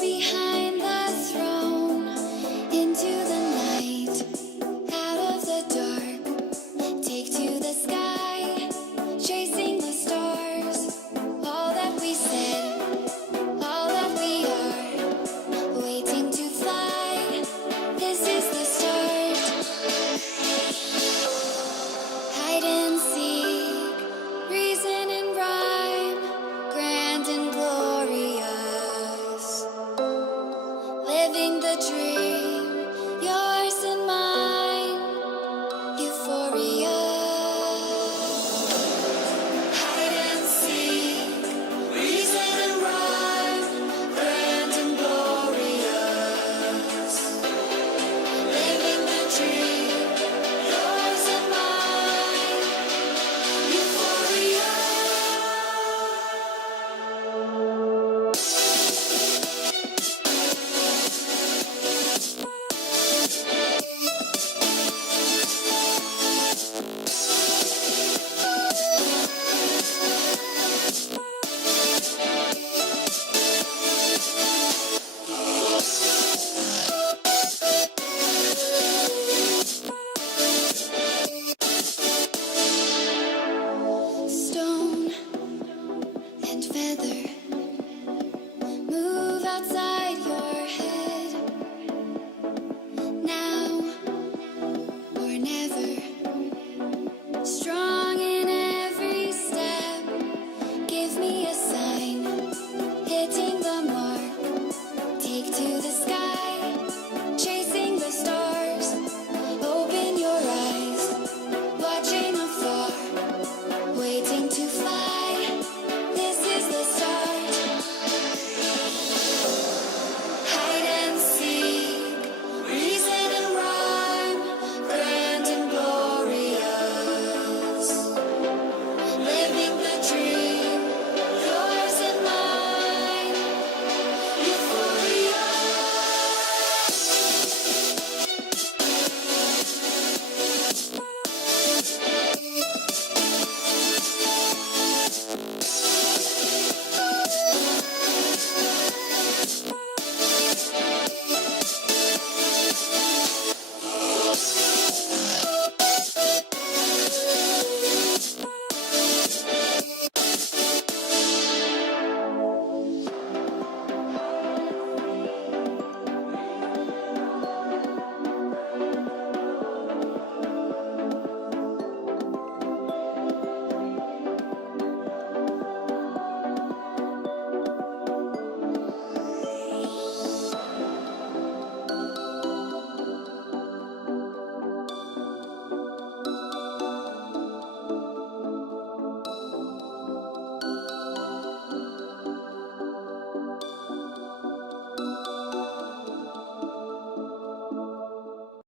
behind the throne, into the night, out of the dark, take to the sky, chasing the stars. All that we said, all that we are, waiting to fly. This is the start. Hide and seek, reason and rhyme, grand and glorious. Living the dream, yours and mine, euphoria. Hide and seek, reason and rhyme, grand and glorious. Living the dream, yours and mine, euphoria. Stone and feather, move outside.